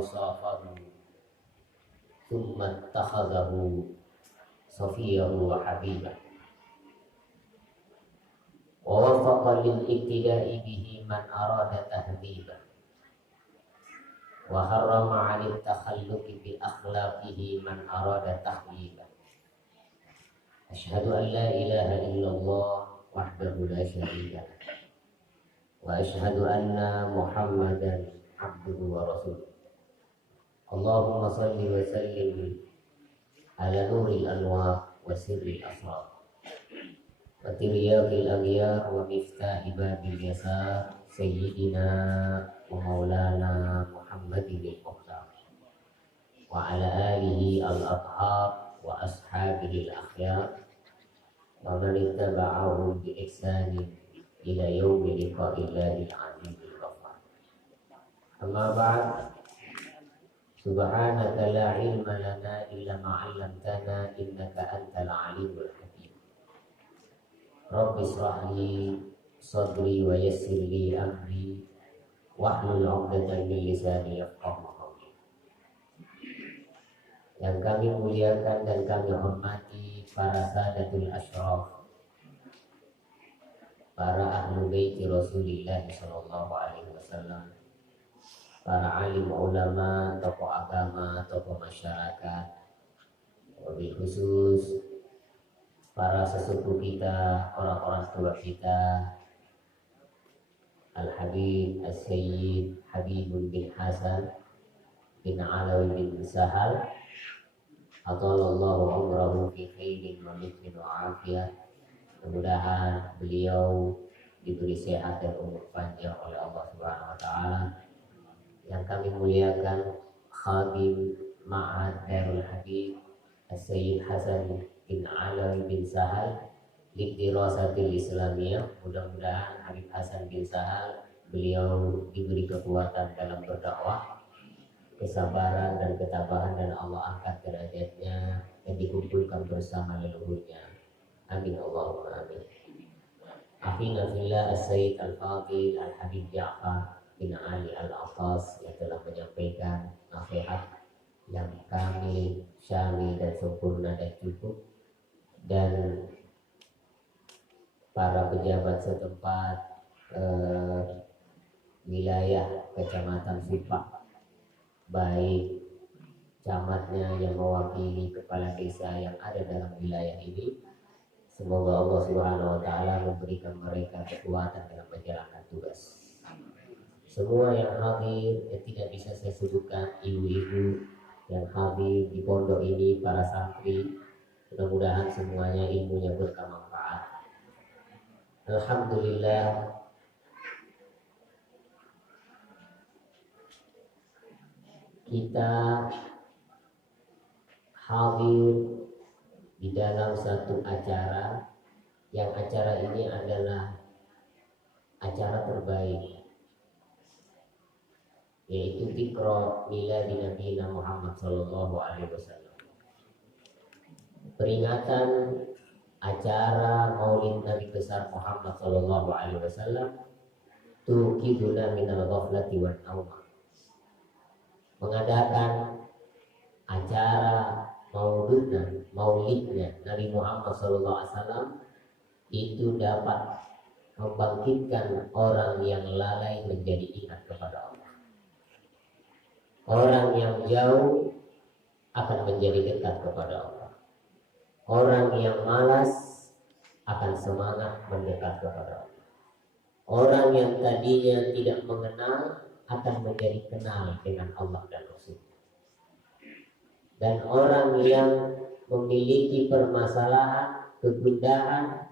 وصافه ثم اتخذه صفيه وحبيبه ووفق للابتداء به من أراد تهذيبه وحرم عن التخلق بأخلاقه من أراد تخليبه أشهد أن لا إله إلا الله وحده لا شريك له وأشهد أن محمدا عبده ورسوله اللهم صل وسلم على نور الأنوار وسر الأسرار وترياق الأغيار ومفتاح باب اليسار سيدنا ومولانا محمد المختار وعلى آله الأطهار وأصحابه الأخيار ومن اتبعهم بإحسان إلى يوم لقاء الله العزيز الغفار أما بعد سبحانك لا علم لنا إلا ما علمتنا إنك أنت العليم الحكيم رب اشرح لي صدري ويسر لي أمري واحلل عقدة من لساني يفقهوا قولي. Yang kami muliakan dan kami hormati para sadatul asyraf, para ahlu baiti Rasulullah sallallahu alaihi wasallam, para alim ulama, tokoh agama, tokoh masyarakat, wabil khusus para sesepuh kita, orang-orang tua kita, Al-Habib As-Sayyid Habibun bin Hasan bin Alawi bin Sahal Atallallahu umrahu fi khairin wa mithrin wa afiyah. Mudah-mudahan beliau diberi sehat dan umur panjang oleh Allah Subhanahu wa taala. Yang kami muliakan Khadim Ma'had Darul Habib As-Sayyid Hasan bin Alawi bin Sahal Lidirasatil Islamiyah. Mudah-mudahan Habib Hasan bin Sahal beliau diberi kekuatan dalam berdakwah, kesabaran dan ketabahan, dan Allah angkat derajatnya dan dikumpulkan bersama leluhurnya. Amin Allahumma amin. Akhina fillah As-Sayyid Al-Fadil Al-Habib Ja'far bin Ali Al-Atas yang telah menyampaikan nasihat yang kamil, syamil dan sempurna dan cukup, dan para pejabat setempat wilayah Kecamatan Supak, baik camatnya yang mewakili kepala desa yang ada dalam wilayah ini. Semoga Allah Subhanahu wa taala memberikan mereka kekuatan dalam menjalankan tugas. Semua yang hadir yang tidak bisa saya sebutkan, ibu-ibu yang hadir di pondok ini, para santri, mudah-mudahan semuanya ilmunya bermanfaat. Alhamdulillah, kita hadir di dalam satu acara, yang acara ini adalah acara terbaik, yaitu Dzikra Miladi Nabi Muhammad sallallahu alaihi wasallam. Peringatan acara Maulid Nabi besar Muhammad sallallahu alaihi wasallam, tuqiduna minal ghaflati wan nauma. Mengadakan acara maulidnya Nabi Muhammad sallallahu alaihi wasallam itu dapat membangkitkan orang yang lalai menjadi ingat kepada Allah. Orang yang jauh akan menjadi dekat kepada Allah. Orang yang malas akan semangat mendekat kepada Allah. Orang yang tadinya tidak mengenal akan menjadi kenal dengan Allah dan Rasul. Dan orang yang memiliki permasalahan, kegundahan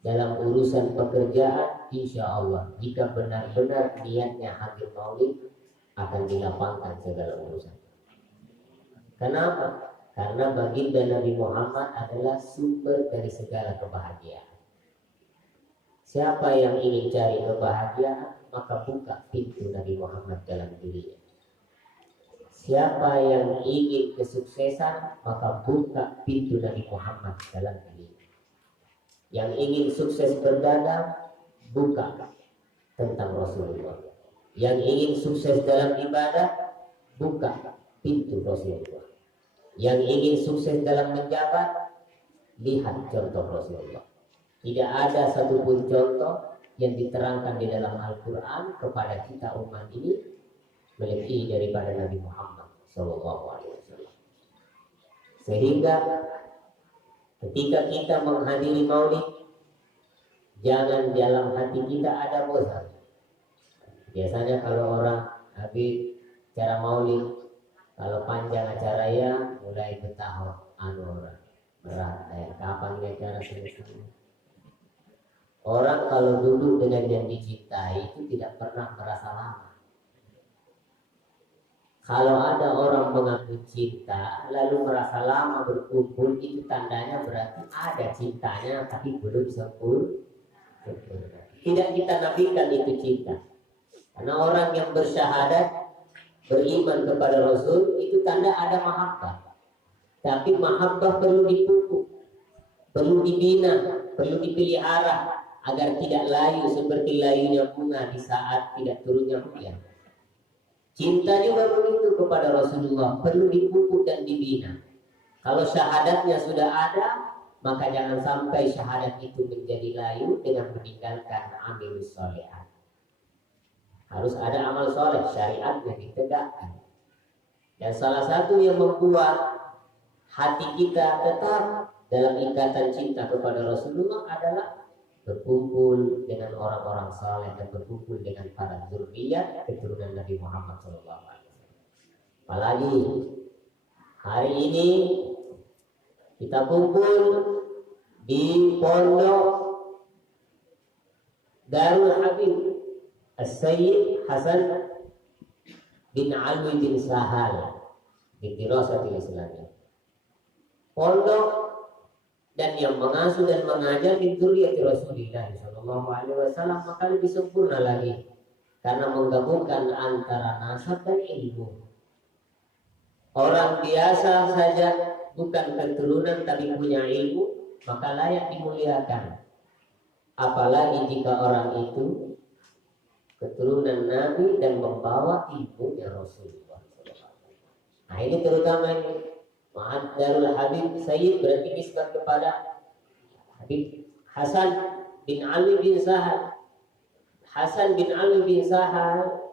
dalam urusan pekerjaan, insya Allah jika benar-benar niatnya hadir maulid, akan dilapangkan segala urusan. Kenapa? Karena baginda Nabi Muhammad adalah sumber dari segala kebahagiaan. Siapa yang ingin cari kebahagiaan, maka buka pintu Nabi Muhammad dalam dirinya. Siapa yang ingin kesuksesan, maka buka pintu Nabi Muhammad dalam dirinya. Yang ingin sukses berdagang, buka tentang Rasulullah. Yang ingin sukses dalam ibadah, buka pintu Rasulullah. Yang ingin sukses dalam menjabat, lihat contoh Rasulullah. Tidak ada satupun contoh yang diterangkan di dalam Al-Quran kepada kita umat ini melebihi daripada Nabi Muhammad SAW. Sehingga ketika kita menghadiri maulid, jangan dalam hati kita ada bosan. Biasanya kalau orang habis cara maulid, kalau panjang acaranya mulai betah orang berat, kapan ini acara selesai. Orang kalau duduk dengan yang dicintai itu tidak pernah merasa lama. Kalau ada orang mengaku cinta lalu merasa lama berkumpul, itu tandanya berarti ada cintanya tapi belum sempurna. Tidak kita nafikan itu cinta. Karena orang yang bersyahadat beriman kepada Rasul itu tanda ada mahabbah. Tapi mahabbah perlu dipupuk, perlu dibina, perlu dipelihara agar tidak layu seperti layunya bunga di saat tidak turunnya hujan. Cinta juga begitu kepada Rasulullah, perlu dipupuk dan dibina. Kalau syahadatnya sudah ada, maka jangan sampai syahadat itu menjadi layu dengan meninggalkan amilus sholihat. Harus ada amal soleh, syariatnya ditegakkan. Dan salah satu yang membuat hati kita tetap dalam ikatan cinta kepada Rasulullah adalah berkumpul dengan orang-orang saleh dan berkumpul dengan para dzurriyyah keturunan Nabi Muhammad SAW. Apalagi hari ini kita kumpul di pondok Darul Habib As-Sayyid Hasan bin Alwi bin Sahal di Dirasatil Islamiyah. Pondok dan yang mengasuh dan mengajar di dzurriyyah Rasulullah sallallahu alaihi wasallam, maka lebih sempurna lagi karena menggabungkan antara nasab dan ilmu. Orang biasa saja bukan keturunan tapi punya ilmu, maka layak dimuliakan. Apalagi jika orang itu keturunan Nabi dan membawa ilmunya Rasulullah. Nah ini terutama ini Darul Habib Sayyid berarti nisbat kepada Habib Hasan bin Ali bin Sahal. Hasan bin Ali bin Sahal,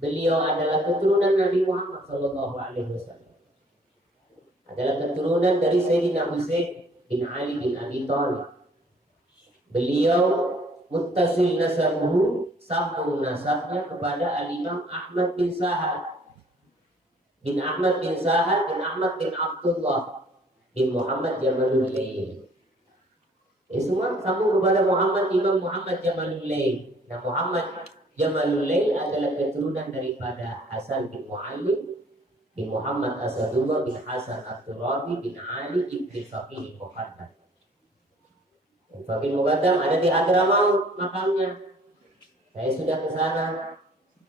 beliau adalah keturunan Nabi Muhammad Sallallahu Alaihi Wasallam. Adalah keturunan dari Sayyidina Husain bin Ali bin Abi Thalib. Beliau muttasil nasabuhu, sambung nasabnya kepada Al-Imam Ahmad bin Sahal bin Ahmad bin Sahal bin Ahmad bin Abdullah bin Muhammad Jamalul Lail. Ini semua sambung kepada Imam Muhammad Jamalul Lail. Nah, Muhammad Jamalul Lail adalah keturunan daripada Hasan bin Muallim bin Muhammad Asadullah bin Hasan At-Turabi bin Ali ibn Faqih Muqaddam. Faqih Muqaddam ada di Hadramaut makamnya. Saya sudah ke sana.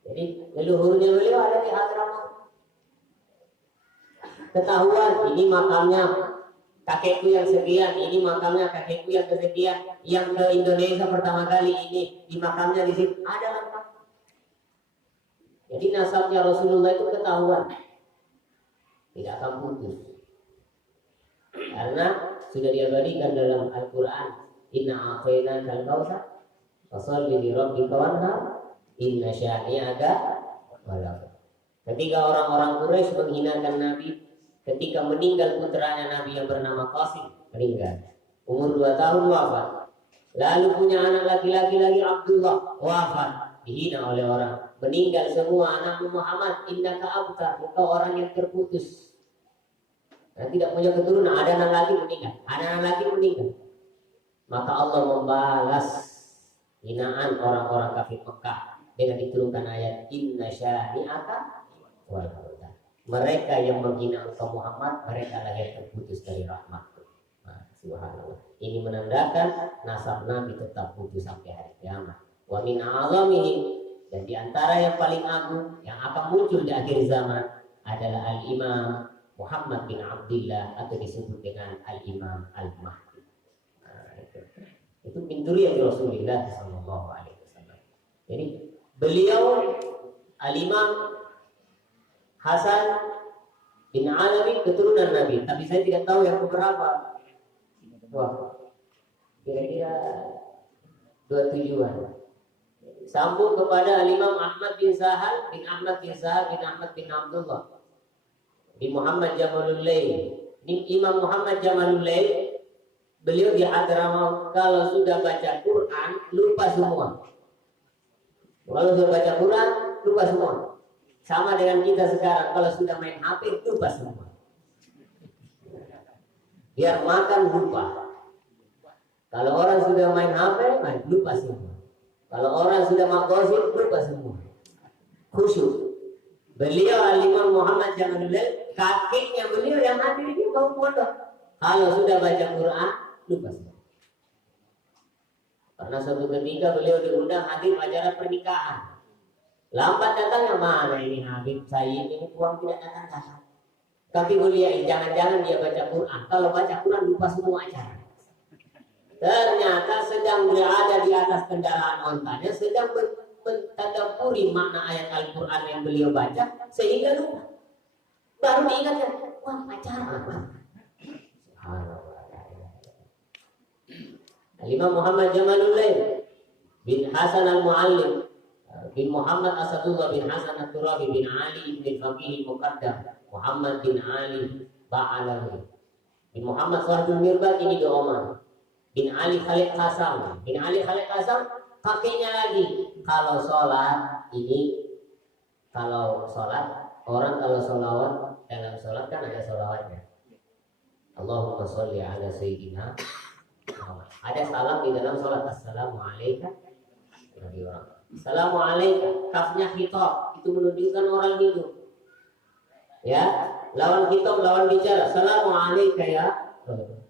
Jadi leluhurnya beliau ada di Hadramaut. Ketahuan ini makamnya kakekku yang sekian, ini makamnya kakekku yang kesekian, yang ke Indonesia pertama kali ini di makamnya di sini ada lengkap. Jadi nasabnya Rasulullah itu ketahuan, tidak akan putus, karena sudah diabadikan dalam Al-Quran. Inna a'tainakal kautsar fasholli li rabbika wanhar inna syani'aka walabtar. Ketika orang-orang Quraisy menghinakan Nabi, ketika meninggal putranya Nabi yang bernama Qasim, meninggal umur 2 tahun wafat. Lalu punya anak laki-laki lagi Abdullah, wafat, dihina oleh orang. Meninggal semua anak Muhammad, innaka abtar, engkau orang yang terputus. Dan tidak punya keturunan, ada anak lagi meninggal, ada anak lagi meninggal. Maka Allah membalas hinaan orang-orang kafir Mekah dengan diturunkan ayat inna syani'aka wal abtar. Mereka yang menghina engkau Muhammad, mereka lah yang terputus dari rahmatku. Nah, subhanallah. Ini menandakan nasab Nabi tetap putus sampai hari kiamat. Wa min a'zamihi, dan di antara yang paling agung yang akan muncul di akhir zaman adalah Al-Imam Muhammad bin Abdullah atau disebut dengan Al-Imam Al-Mahdi. Nah, itu pinturiyah Rasulullah sallallahu alaihi wasallam. Jadi beliau Al-Imam Hasan bin Alawi keturunan Nabi, tapi saya tidak tahu yang keberapa. Wah, kira-kira 27-an. Sambung kepada Imam Ahmad bin Sahal bin Ahmad bin Sahal bin Ahmad bin Abdullah bin Muhammad Jamalul Lail. Imam Muhammad Jamalul Lail, beliau di Hadramaut kalau sudah baca Quran lupa semua. Kalau sudah baca Quran lupa semua. Sama dengan kita sekarang, kalau sudah main HP lupa semua. Biar makan lupa. Kalau orang sudah main HP lupa semua. Kalau orang sudah magosip lupa semua. Khusyuk. Beliau Al-Imam Muhammad Jamalul Lail, kakeknya beliau yang hadir ini mau pondok. Kalau sudah baca Quran lupa semua. Karena suatu ketika beliau diundang hadir acara pernikahan. Lambat datangnya, mana ini Habib Sayyid ini uang tidak datang. Tapi beliau jangan-jangan dia baca Quran. Kalau baca Quran lupa semua acara. Ternyata sedang berada di atas kendaraan ontanya, sedang mentadabburi makna ayat Al-Quran yang beliau baca, sehingga lupa. Baru diingatkan, wah acara apa? Imam Muhammad Jamalul Lail bin Hasan Al-Muallim bin Muhammad Asadullah bin Hasan Al-Turabi bin Ali bin Faqih Muqaddam Muhammad bin Ali Ba'alawi bin Muhammad Sahibul Mirbad ini di Oman bin Ali Khalid Qasam bin Ali Khalid Qasam kakeknya lagi. Kalau sholat orang kalau sholawat dalam sholat kan ada sholawatnya. Allahumma sholli ala sayyidina Muhammad. Ada salam di dalam sholat. Assalamualaikum. Assalamualaikum. Kafnya khitab, itu menunjukkan orang hidup. Ya, lawan khitab, lawan bicara. Assalamualaikum ya.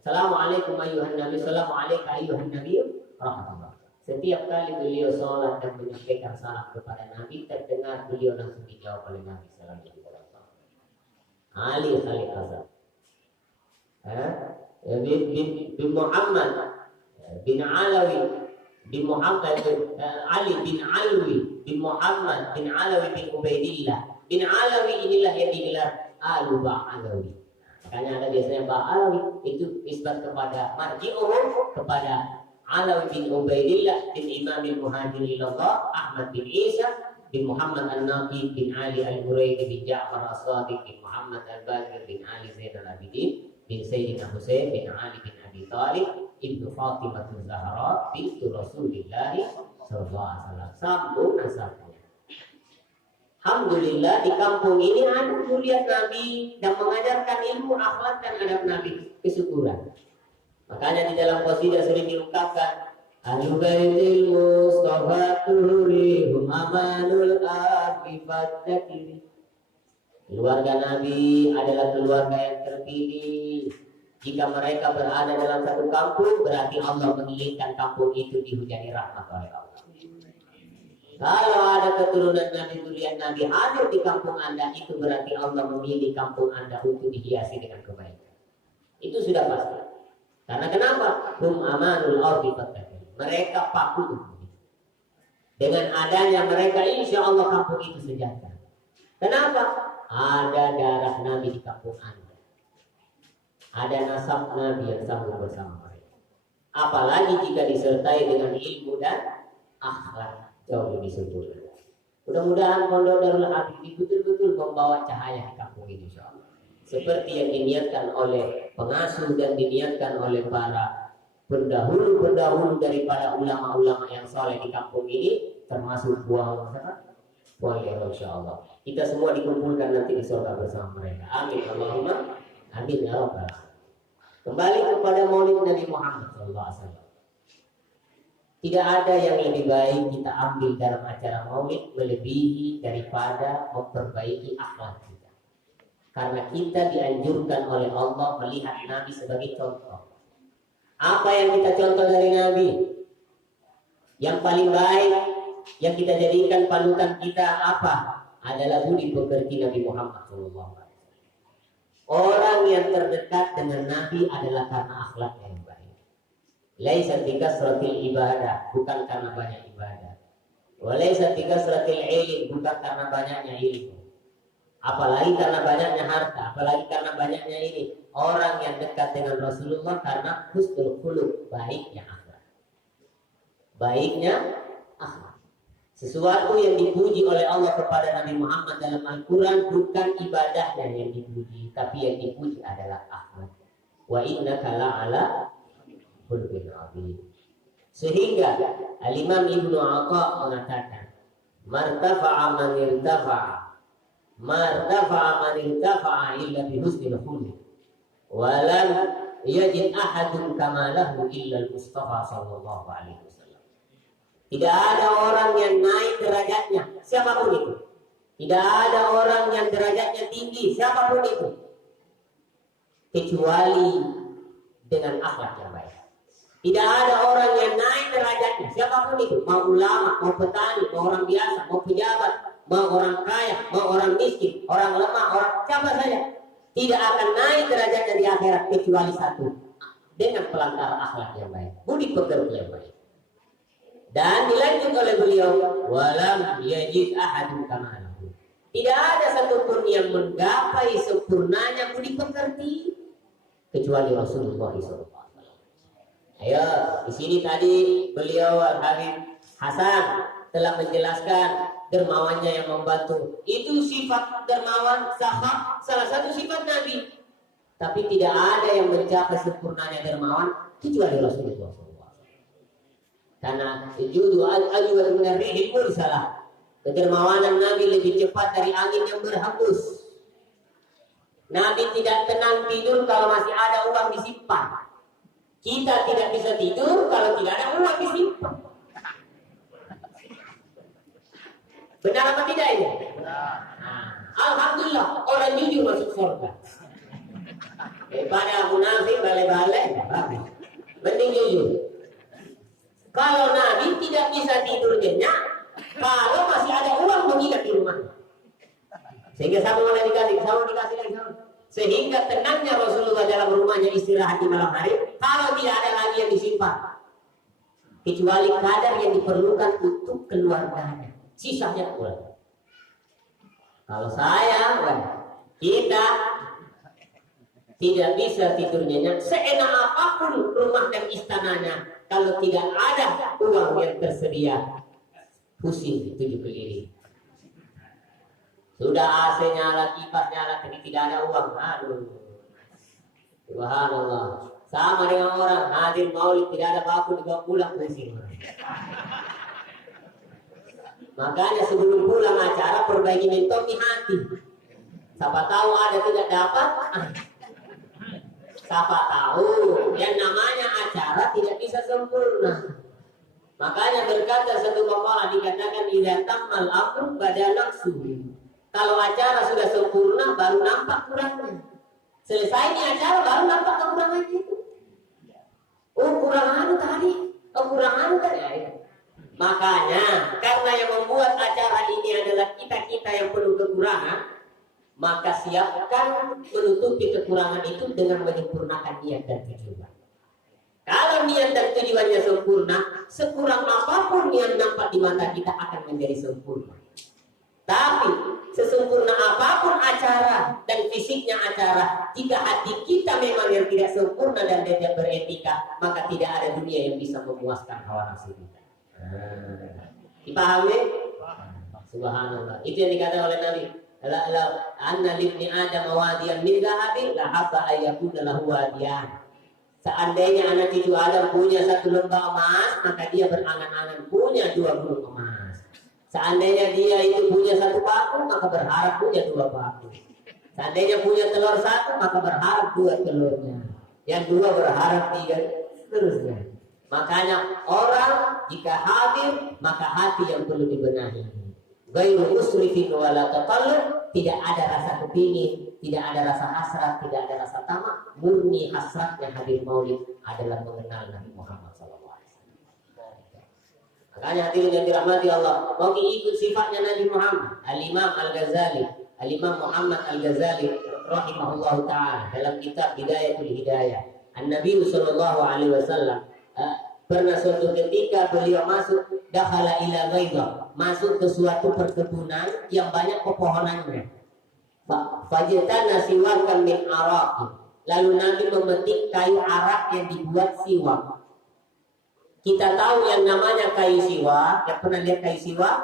Assalamualaikum ayuhan nabi. Assalamualaikum ayuhan nabi. Rahmatullah. Setiap kali beliau sholat dan menyampaikan salam kepada Nabi, terdengar beliau langsung dijawab oleh Nabi Sallallahu Alaihi Wasallam. Ali Khalid Hasan. Bin Muhammad bin Alawi bin Muhammad Ali bin Alwi bin Muhammad bin Alawi bin Ubaidillah bin Alawi, inilah yang digelar Al-Ba'alawi. Makanya ada biasanya Ba'alawi itu isbat kepada marji'uhum kepada Alawi bin Ubaidillah bin Imam al-Muhajirin Allah Ahmad bin Isa bin Muhammad al-Naqi bin Ali al-Huraidi bin Ja'far as-Sadiq bin Muhammad al-Baqir bin Ali Zain al-Abidin bin Sayyidina Husain bin Ali bin Abi Thalib ibnu Fatimah Zahra bintu Rasulillah sallallahu alaihi wasallam. Sambung nasabnya. Alhamdulillah di kampung ini ada zuriat Nabi dan mengajarkan ilmu akhlak dan adab Nabi, kesyukuran. Makanya di dalam qasidah sering diungkapkan Ahlu baitil Mustafa turihum amanul afifat takiri. Keluarga Nabi adalah keluarga yang terpilih. Jika mereka berada dalam satu kampung, berarti Allah menginginkan kampung itu dihujani rahmat oleh Allah. Kalau ada keturunan Nabi, zuriat Nabi hadir di kampung Anda, itu berarti Allah memilih kampung Anda untuk dihiasi dengan kebaikan. Itu sudah pasti. Karena kenapa? Hum amanul ardi fattakin. Mereka paku. Dengan adanya mereka, insya Allah kampung itu sejahtera. Kenapa? Ada darah Nabi di kampung Anda. Ada nasab Nabi yang sambung bersama mereka. Apalagi jika disertai dengan ilmu dan akhlak, jauh lebih sempurna. Mudah-mudahan Pondok Darul Habib betul-betul membawa cahaya di kampung ini, insyaallah. Seperti yang diniatkan oleh pengasuh dan diniatkan oleh para pendahulu daripada ulama-ulama yang soleh di kampung ini, termasuk buah insyaallah. Kita semua dikumpulkan nanti di surga bersama mereka. Amin. Allahumma amin ya rabbal alamin. Kembali kepada Maulid Nabi Muhammad SAW. Tidak ada yang lebih baik kita ambil dalam acara Maulid melebihi daripada memperbaiki akhlak kita. Karena kita dianjurkan oleh Allah melihat Nabi sebagai contoh. Apa yang kita contoh dari Nabi? Yang paling baik yang kita jadikan panutan kita apa? Adalah budi pekerti Nabi Muhammad SAW. Orang yang terdekat dengan Nabi adalah karena akhlak yang baik. Laisa bikasratil ibadah, bukan karena banyak ibadah. Wa laisa bikasratil ilm, bukan karena banyaknya ilmu. Apalagi karena banyaknya harta, apalagi karena banyaknya ini. Orang yang dekat dengan Rasulullah karena husnul khuluq, baiknya akhlak. Baiknya akhlak. Sesuatu yang dipuji oleh Allah kepada Nabi Muhammad dalam Al-Quran bukan ibadahnya yang dipuji, tapi yang dipuji adalah akhlak. Wa innaka la'ala khuluqin 'adzim. Sehingga Al-Imam Ibnu Atha mengatakan, martafa'a man irtafa'a illa bi husnil khuluq wa lam yajid ahadun kama lahu illa al-Mustafa sallallahu alaihi wasallam. Tidak ada orang yang naik derajatnya, siapapun itu. Tidak ada orang yang derajatnya tinggi, siapapun itu, kecuali dengan akhlak yang baik. Tidak ada orang yang naik derajatnya, siapapun itu, mau ulama, mau petani, mau orang biasa, mau pejabat, mau orang kaya, mau orang miskin, orang lemah, orang siapa saja, tidak akan naik derajatnya di akhirat kecuali satu, dengan pelantara akhlak yang baik, budi pekerti yang baik. Dan dilanjut oleh beliau, walam yajid ahadun kamalahu. Tidak ada satupun yang menggapai sempurnanya budi pekerti kecuali Rasulullah SAW. Ayo, di sini tadi beliau Al-Habib Hasan telah menjelaskan dermawannya yang membantu. Itu sifat dermawan sahabat, salah satu sifat Nabi. Tapi tidak ada yang mencapai sempurnanya dermawan kecuali Rasulullah SAW. Karena judu al-ajwad min ar-rihil mursalah. Kedermawanan Nabi lebih cepat dari angin yang berhembus. Nabi tidak tenang tidur kalau masih ada uang disimpan. Kita tidak bisa tidur kalau tidak ada uang disimpan. Benar apa tidak ini? Alhamdulillah, orang jujur masuk surga. Daripada munafik bale-bale, mending jujur. Kalau Nabi tidak bisa tidur nyenyak kalau masih ada uang mengingat di rumah. Sehingga sama dikasih lagi. Sehingga tenangnya Rasulullah dalam rumahnya istirahat di malam hari kalau tidak ada lagi yang disimpan kecuali kadar yang diperlukan untuk keluarganya, sisanya pulang. Kalau kita tidak bisa tidur nyenyak seenak apapun rumah dan istananya kalau tidak ada uang yang tersedia, pusing 7 keliling. Sudah AC nyala, kipas nyala, tapi tidak ada uang. Aduh, subhanallah. Sama dengan orang hadir maulid tidak ada bako dibawa pulang pusing. Makanya sebelum pulang acara perbaiki mentoki hati. Siapa tahu ada tidak dapat. Siapa tahu yang namanya acara tidak bisa sempurna. Makanya berkata satu maqalah dikatakan idza tammal amru bada naqsu. Kalau acara sudah sempurna baru nampak kurangnya. Selesai ini acara baru nampak kekurangan itu. Kurang tadi. Ya. Makanya karena yang membuat acara ini adalah kita yang penuh kekurangan, maka siapkan menutupi kekurangan itu dengan menyempurnakan niat dan tujuan. Kalau niat dan tujuannya sempurna, sekurang apapun yang nampak di mata kita akan menjadi sempurna. Tapi sesempurna apapun acara dan fisiknya acara, jika hati kita memang yang tidak sempurna dan tidak beretika, maka tidak ada dunia yang bisa memuaskan hawa nafsu kita. Dipahami? Subhanallah. Itu yang dikatakan oleh Nabi. Anna libni Adam wadiyan min dhahabin la habba ayyakuna lahu wadiyan. Seandainya anak cucu Adam punya 1 lembah emas, maka dia berangan-angan punya 2 gunung emas. Seandainya dia itu punya 1 paku, maka berharap punya 2 paku. Seandainya punya telur 1, maka berharap 2 telurnya. Yang 2 berharap 3, seterusnya. Makanya orang jika hadir, maka hati yang perlu dibenahi. Ghairu musrifin wala tatallub, tidak ada rasa kepingin, tidak ada rasa hasrat, tidak ada rasa tamak. Murni hasratnya hadir maulid adalah mengenal Nabi Muhammad SAW. Makanya hadirin yang dirahmati Allah, mau ikut sifatnya Nabi Muhammad. Al-Imam Al-Ghazali, Al-Imam Muhammad Al-Ghazali rahimahullah ta'ala dalam kitab Bidayatul Hidayah, An-Nabi sallallahu alaihi wasallam pernah suatu ketika beliau masuk dakhala ila ghaidha, masuk ke suatu perkebunan yang banyak pepohonannya. Fajtana siwakan min araq. Lalu Nabi memetik kayu arak yang dibuat siwak. Kita tahu yang namanya kayu siwak, yang pernah lihat kayu siwak,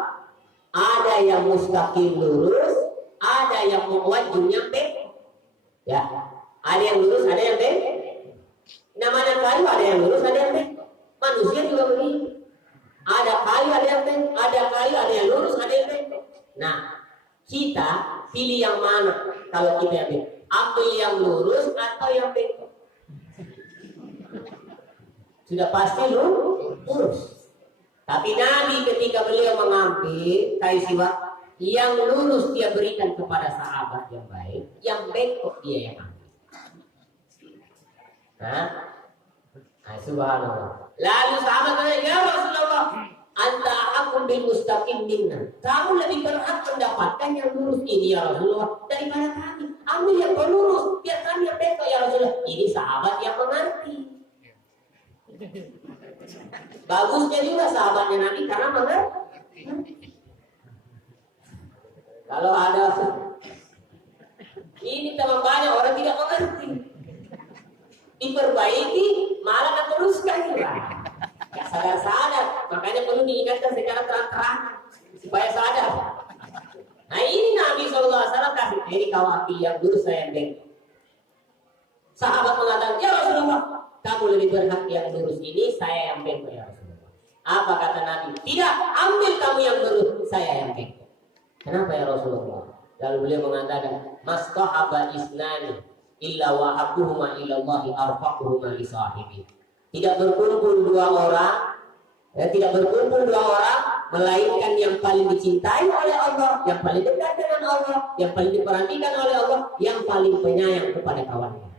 ada yang mustaqim lurus, ada yang muwajjahnya bengkok. Ya, ada yang lurus, ada yang bengkok. Namanya kayu ada yang lurus, ada yang bengkok. Manusia juga begitu. Ada kayu, ada yang bengkok. Ada kayu, ada yang lurus, ada yang bengkok. Nah, kita pilih yang mana kalau kita yang bengkok? Ambil yang lurus atau yang bengkok? Sudah pasti lurus. Tapi Nabi ketika beliau mengambil kayu siwak, yang lurus dia berikan kepada sahabat yang baik, yang bengkok dia yang ambil. Nah, subhanallah. Lalu sahabat berkata, ya Rasulullah, anta akum bil mustaqim minna. Kamu lebih berhak mendapatkan yang lurus ini ya Rasulullah daripada kami. Ambil yang lurus, biar kami yang bengkok ya Rasulullah. Ini sahabat yang mengerti. Bagusnya juga sahabatnya Nabi karena mengerti. Kalau ada ini teman banyak orang tidak mengerti, diperbaiki malah meneruskan juga. Gak sadar-sadar, makanya perlu diingatkan secara terang-terang supaya sadar. Nah ini Nabi SAW kasih ini kawaki yang dulu saya bengkok. Sahabat mengatakan, ya Rasulullah, kamu lebih berhak yang lurus ini, saya yang bengkok ya Rasulullah. Apa kata Nabi? Tidak, ambil kamu yang lurus, saya yang bengkok. Kenapa ya Rasulullah? Lalu beliau mengatakan, mastahaba isnani illa wahabuhuma ilallahi arfaquhuma li sahibi. Tidak berkumpul dua orang, melainkan yang paling dicintai oleh Allah, yang paling dekat dengan Allah, yang paling diperhatikan oleh Allah, yang paling penyayang kepada kawannya,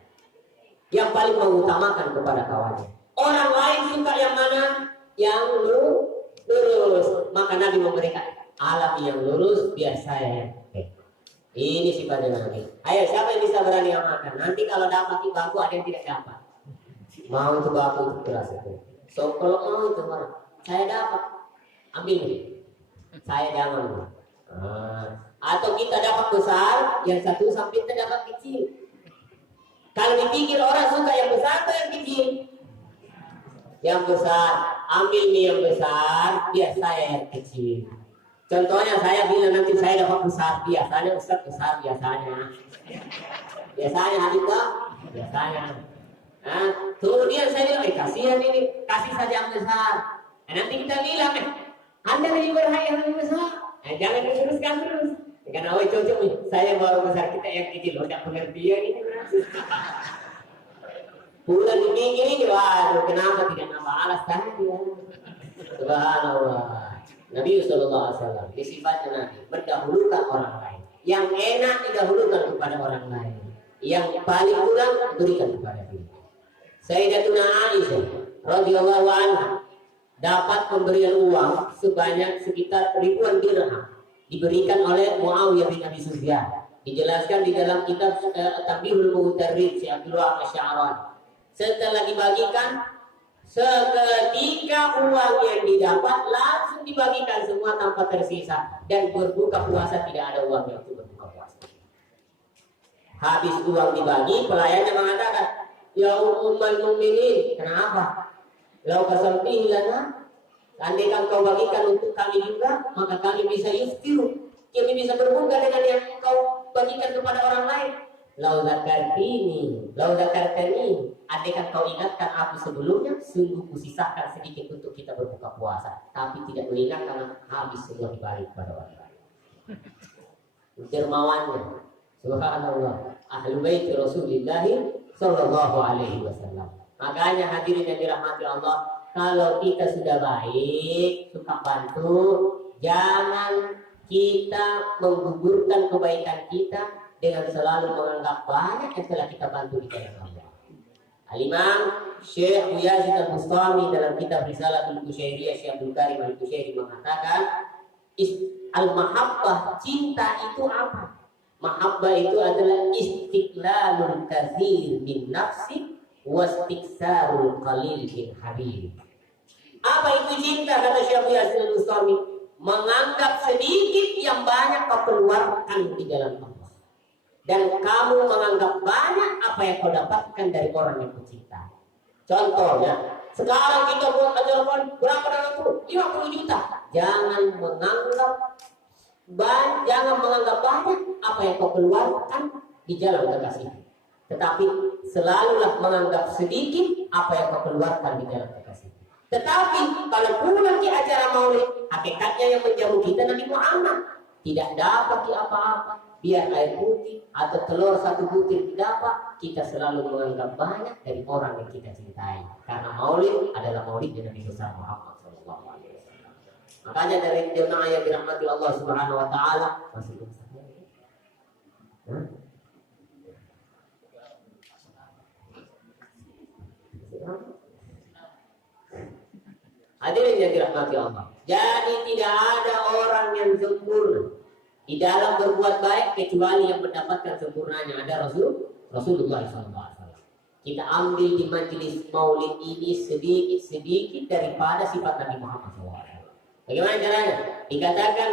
yang paling mengutamakan kepada kawannya. Orang lain suka yang mana? Yang lurus. Maka Nabi memberikan alam yang lurus biar saya yang bengkok. Ini sifatnya Nabi. Ayo siapa yang bisa berani amalkan? Nanti kalau dapat baku ada yang tidak dapat. Mau coba aku itu keras itu. So kalau mau itu saya dapat, ambil nih. Saya jangan. Atau kita dapat besar, yang satu sampai kita dapat kecil. Kalau dipikir orang suka yang besar atau yang kecil? Yang besar, ambil nih yang besar, biar saya yang kecil. Contohnya saya bilang nanti saya dapat besar, biasanya Ustaz besar biasanya. Biasanya Habibah, biasanya. Nah, kemudian saya bilang, kasihan ini, kasih saja yang besar. Nanti kita bilang, Anda lebih berhak yang lebih besar. Jangan diteruskan terus. Karena cocok nih, saya baru besar, kita yang kecil, tidak pengertian ini. Pulang dipikir ini, waduh, kenapa tidak nama alas tadi? Subhanallah. Nabi SAW disifatnya Nabi mendahulukan orang lain. Yang enak didahulukan kepada orang lain. Yang paling kurang berikan kepada dia. Sayyidatuna Aisyah radhiyallahu anha dapat pemberian uang sebanyak sekitar ribuan dirham diberikan oleh Muawiyah bin Abi Sufyan. Dijelaskan di dalam kitab Tabihul Mu'tarid si Abdullah Asy'arani. Setelah dibagikan, seketika uang yang didapat langsung dibagikan semua tanpa tersisa, dan berbuka puasa tidak ada uang yang untuk berbuka puasa. Habis uang dibagi, pelayannya mengatakan, ya ummul mukminin, kenapa? Lau kasampihi lana, andaikan kau bagikan untuk kami juga, maka kami bisa yuftiru, kami bisa berbuka dengan yang kau bagikan kepada orang lain. Lau zakartini, andaikan kau ingatkan aku sebelumnya, sungguh kusisahkan sedikit untuk kita berbuka puasa, tapi tidak mengingat karena habis semua dibalik kepada orang lain. Dermawannya, subhanallah, ahlu bait Rasulullah sallallahu alaihi wasallam. Makanya hadirin yang dirahmati Allah, kalau kita sudah baik, suka bantu, jangan kita menggugurkan kebaikan kita dengan selalu menganggap banyak yang telah kita bantu di jalan Allah. Al-Imam Syekh Abu Yazid Al-Bustami dalam kitab Risalatul Kusyairiyah Syekh Abdul Karim Al-Kusyairi mengatakan, al-mahabbah, cinta itu apa? Mahabbah itu adalah istiqlalul kathir bin nafsi wastiksarul qalil bin habib. Apa itu cinta? Kata Syekh Abu Yazid Al-Bustami, menganggap sedikit yang banyak kau keluarkan di jalan Allah, dan kamu menganggap banyak apa yang kau dapatkan dari orang yang kau cintai. Contohnya, sekarang kita buat ajaran berapa dalam 50 juta. Jangan menganggap banyak apa yang kau keluarkan di jalan kekasih. Tetapi selalulah menganggap sedikit apa yang kau keluarkan di jalan kekasih. Tetapi kalau pulang di acara maulid, hakikatnya yang menjauh kita Nabi Muhammad. Tidak dapat apa-apa, biar air putih atau telur satu butir dapat, kita selalu menganggap banyak dari orang yang kita cintai. Karena maulid adalah maulid Nabi besar Muhammad SAW. Makanya dari jemaah yang dirahmati Allah Subhanahu Wa Taala masih besar. Hadirin yang dirahmati Allah. Jadi tidak ada orang yang sempurna di dalam berbuat baik kecuali yang mendapatkan sempurnanya ada Rasulullah SAW. Kita ambil di majelis maulid ini sedikit daripada sifat Nabi Muhammad SAW. Bagaimana caranya? Dikatakan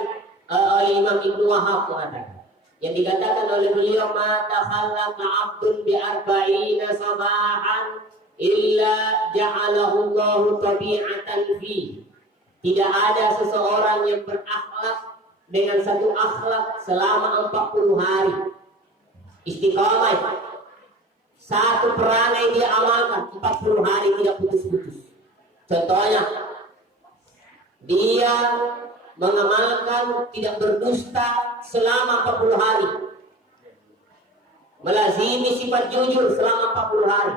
oleh Imam Ibnu Wahab mengatakan, yang dikatakan oleh beliau, ma takhallaqa 'abdun bi arba'ina sabahan illa ja'alahu Allahu tabi'atan fi. Tidak ada seseorang yang berakhlak dengan satu akhlak selama 40 hari istiqamah. Satu perangai dia amalkan 40 hari tidak putus-putus. Contohnya, dia mengamalkan tidak berdusta selama 40 hari, melazimi sifat jujur selama 40 hari,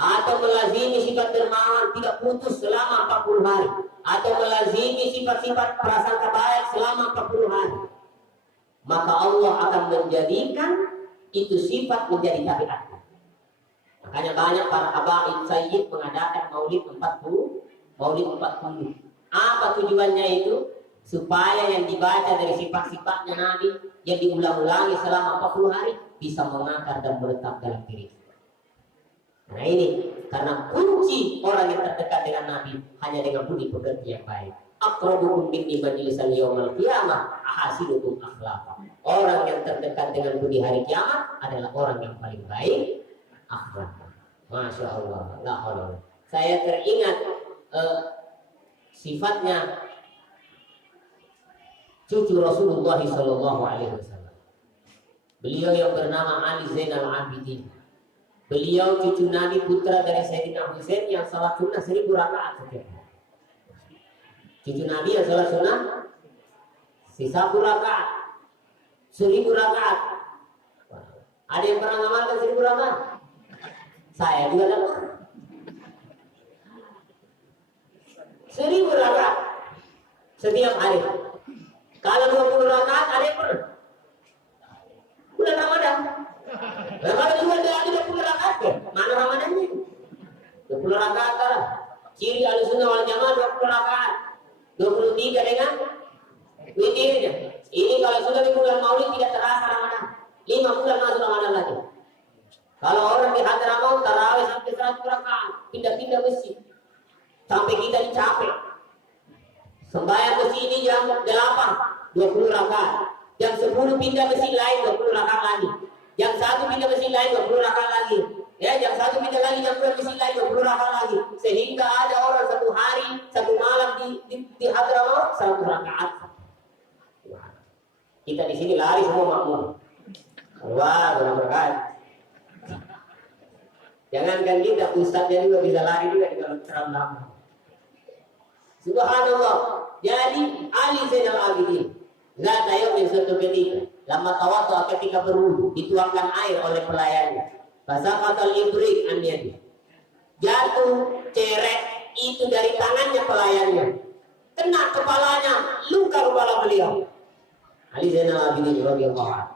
atau melazimi sifat dermawan tidak putus selama 40 hari, atau melazimi sifat-sifat prasangka baik selama 40 hari, maka Allah akan menjadikan itu sifat menjadi tabiat. Makanya banyak para habaib sayyid mengadakan maulid 40. Apa tujuannya itu? Supaya yang dibaca dari sifat-sifatnya Nabi yang diulang-ulangi selama 40 hari bisa mengakar dan menetap dalam diri. Nah ini karena kunci orang yang terdekat dengan Nabi hanya dengan budi pekerti yang baik. Aqrabukum minni majlisan yaumil qiyamah ahasinukum akhlaqa. Orang yang terdekat dengan budi hari kiamat adalah orang yang paling baik akhlak. Masya Allah, la haula. Saya teringat sifatnya cucu Rasulullah Sallallahu Alaihi Wasallam. Beliau yang bernama Ali Zainal Abidin. Beliau cucu Nabi, putra dari Sayyidina Husain yang salat sunnah 1000 rakaat setiap hari. Cucu Nabi yang salat sunnah 1000 rakaat. 1000 rakaat. Ada yang pernah ngamalkan 1000 rakaat? Saya juga dapat 1000 rakaat setiap hari. Kalau 20 rakaat ada yang pernah? Bulan Ramadan. Nah, kalau juga ada 20 rakaat ya? Mana Ramadannya? 20 rakaat lah. Ciri Ahlussunnah wal Jamaah 20 rakaat. 23 dengan witirnya. Ini kalau sudah di bulan Maulid tidak terasa Ramadan. 5 bulan masuk Ramadan lagi. Kalau orang di Hadramaut tarawih sampai 100 rakaat, pindah-pindah masjid. Sampai kita dicapek. Sembahyang masjid ini jam 8, 20 rakaat. Jam 10 pindah masjid lain 20 rakaat lagi. Jam 1 pindah masjid lain 20 rakaat lagi. Ya, jam 1 pindah lagi, jam 2 masjid lain 20 rakaat lagi. Sehingga ada orang satu hari, satu malam di Hadramaut 100 rakaat. Kita di sini lari semua makmum. Wah, berapa. Jangankan kita, ustaznya juga bisa lari juga di dalam terang lama. Subhanallah. Jadi Ali Zainal Abidin zat ayat suatu ketika lama tawatu ketika berwudu dituangkan air oleh pelayannya. Fasaqatal ibrik an yadi. Jatuh ceret itu dari tangannya pelayannya. Kena kepalanya, luka kepala beliau. Ali Zainal Abidin radhiyallahu anhu.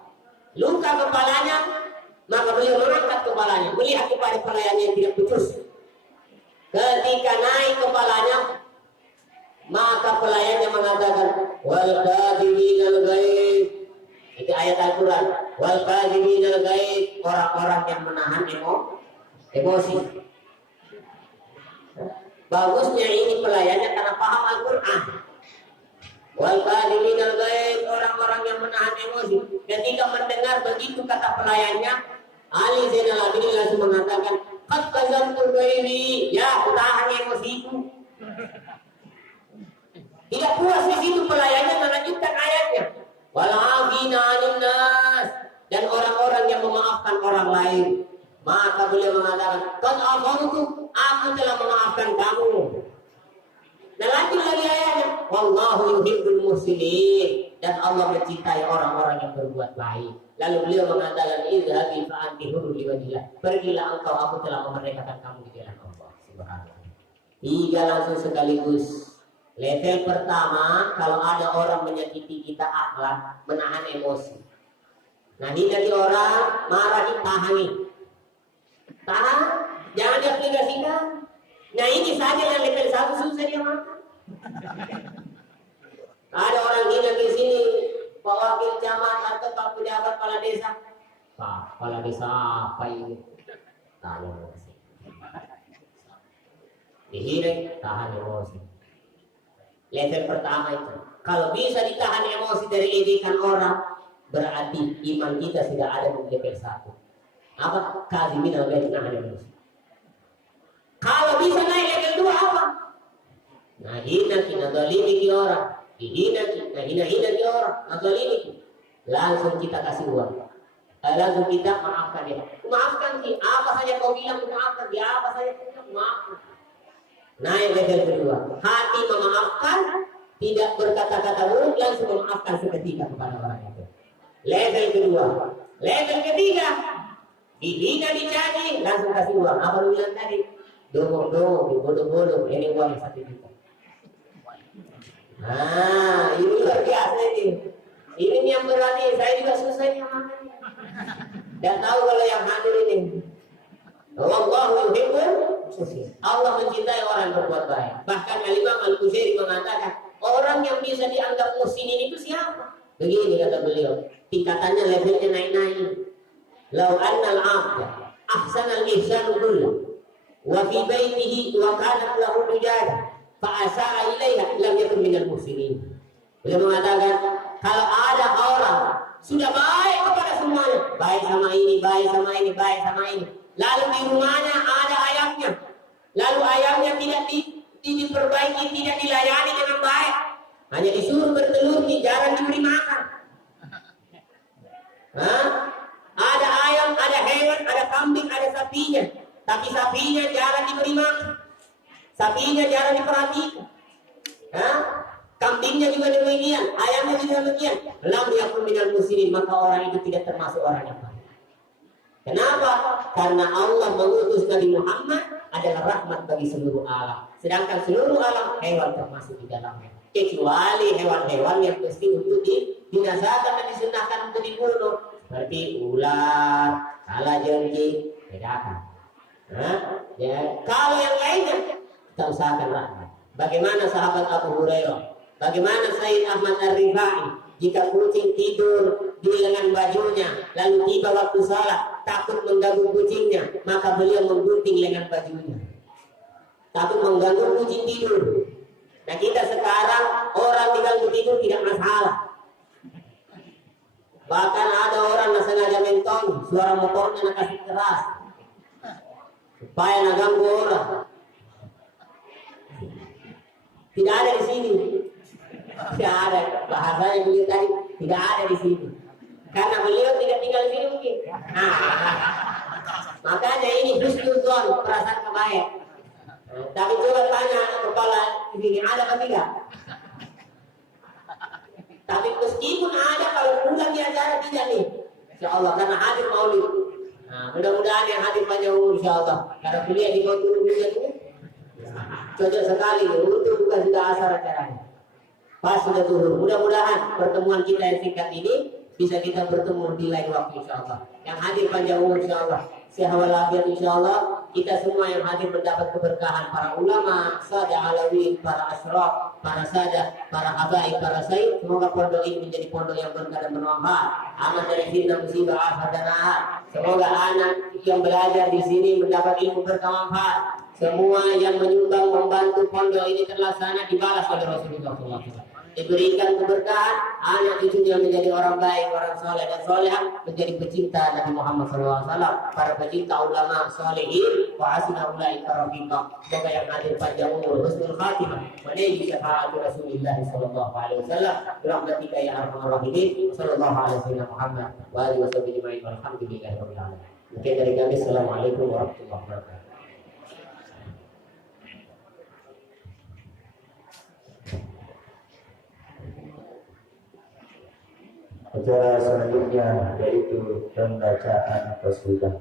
Luka kepalanya, maka beliau mengangkat kepalanya, melihat kepada pelayannya yang tidak putus. Ketika naik kepalanya, maka pelayannya mengatakan, wal kadhiminal ghaib. Itu ayat Al-Quran. Wal kadhiminal ghaib, orang-orang yang menahan emosi. Bagusnya ini pelayannya karena paham Al-Quran. Wal kadhimin al-ghaib, orang-orang yang menahan emosi. Ketika mendengar begitu kata pelayannya, Ali Zainal Abidin langsung mengatakan, "Qad kazamtu ghairi." Ya, aku tahan emosiku. Tidak puas di situ pelayannya melanjutkan ayatnya. Wal 'afina 'anil nas, dan orang-orang yang memaafkan orang lain. Maka beliau mengatakan, "Qad afartu, aku telah memaafkan kamu." Dan lanjut lagi ayatnya, "Wallahu yuhibbul muhsinin," dan Allah mencintai orang-orang yang berbuat baik. Lalu beliau mengatakan, "Idhabi fa'antihuru liwajillah." Pergilah engkau, aku telah memerdekakan kamu di jalan Allah Subhanahu. Tiga langsung sekaligus. Level pertama, kalau ada orang menyakiti kita akhlak, menahan emosi. Nah, hindari orang, marahi, tahani. Tahan, jangan diaplikasikan. Nah, ini saja yang level 1 susah dia makan. Ada orang hina di sini, Pak Wakil Camat atau Pak Pejabat Kepala Desa. Pak, Kepala Desa apa ini? Tahan emosi. Dihina, tahan emosi. Level pertama itu. Kalau bisa ditahan emosi dari ejekan orang, berarti iman kita sudah ada di level 1. Apa? Kadhimin al-ghaib, nahan emosi. Kalau bisa naik level 2 apa? Nah, hina kita zalimi ki orang. Hina ki orang, zalimi. Langsung kita kasih uang. Langsung kita maafkan dia. Maafkan sih, apa saja kau bilang maafkan dia, apa saja kau bilang maafkan. Naik level kedua. Hati memaafkan, tidak berkata-kata buruk, langsung memaafkan seketika kepada orang itu. Level kedua. Level ketiga, dihina dicaci, langsung kasih uang. Apa lu bilang tadi? Dongong, bodoh-bodoh, ini uang 1 juta. Nah, ini luar biasa ini. Ini yang berani, saya juga susah yang makannya. Dan tahu kalau yang hadir ini. Wallahu yuhibbul muhsinin. Allah mencintai orang yang berbuat baik. Bahkan Al-Imam Al-Qusairi mengatakan, orang yang bisa dianggap muhsinin itu siapa? Begini kata beliau, tingkatannya levelnya naik-naik. Lau annal 'abda ahsanal ihsanu kullu wa fi baitihi wa kana lahu dujada fa asaa ilaiha lam yakun minal muhsinin. Beliau mengatakan, kalau ada orang sudah baik kepada semuanya, baik sama ini, baik sama ini, baik sama ini, lalu di rumahnya ada ayamnya, lalu ayamnya tidak diperbaiki, tidak dilayani dengan baik, hanya disuruh bertelur, jarang diberi makan. Ada ayam, ada hewan, ada kambing, ada sapinya, tapi sapinya jarang diberi makan, sapinya jarang diperhatikan. Kambingnya juga demikian, ayamnya juga demikian. Lam yakun minal muslimin, maka orang itu tidak termasuk orang yang baik. Kenapa? Karena Allah mengutus Nabi Muhammad adalah rahmat bagi seluruh alam. Sedangkan seluruh alam hewan termasuk di dalamnya. Kecuali hewan-hewan yang mesti untuk dibinasakan dan disunahkan untuk dibunuh. Seperti ular, kalajengking, bedakan. Kalau yang lainnya, kita usahakan rahmat. Bagaimana sahabat Abu Hurairah? Bagaimana Sayyid Ahmad Ar-Rifai? Jika kucing tidur di lengan bajunya, lalu tiba waktu salat, takut mengganggu kucingnya, maka beliau menggunting lengan bajunya. Takut mengganggu kucing tidur. Nah, kita sekarang orang diganggu tidur tidak masalah. Bahkan ada orang yang sengaja mentong, suara motornya nak kasih keras supaya nak ganggu orang. Tidak ada di sini. Tidak ada, bahasa yang beliau tadi tidak ada di sini. Karena beliau tidak tinggal di sini mungkin. Makanya ini husnuzon, perasaan kebaik. Tapi coba tanya kepala di sini ada apa tidak? Tapi meskipun ada, kalau pulang di acara tidak nih, insya Allah karena hadir maulid. Mudah-mudahan yang hadir panjang umur insya Allah. Karena kuliah di Batu Bulan ini cocok sekali, untuk bukan sudah asar acaranya. Pas sudah turun. Mudah-mudahan pertemuan kita yang singkat ini bisa kita bertemu di lain waktu insya Allah. Yang hadir panjang umur insya Allah, sehat walafiat insya Allah. Kita semua yang hadir mendapat keberkahan para ulama, sada alawin, para asyraf, para sada, para habaib, para sayyid. Semoga pondok ini menjadi pondok yang berkah dan bermanfaat, aman dari fitnah, musibah, afat dan ahad. Semoga anak yang belajar di sini mendapat ilmu bermanfaat. Semua yang menyumbang membantu pondok ini terlaksana dibalas oleh Rasulullah SAW. diberikan keberkahan, anak cucunya menjadi orang baik, orang soleh dan solehah, menjadi pecinta Nabi Muhammad SAW, para pecinta ulama solehin, wa asna ulaika rafiqa. Semoga yang hadir panjang umur, husnul khatimah, wa naili syafaatu Rasulillah sallallahu alaihi wasallam, birahmatika ya arhamar rahimin. Sallallahu alaihi wasallam Muhammad wa alihi wasallam walhamdulillahi rabbil alamin. Mungkin dari kami, assalamualaikum warahmatullahi wabarakatuh. Acara selanjutnya yaitu pembacaan qasidah.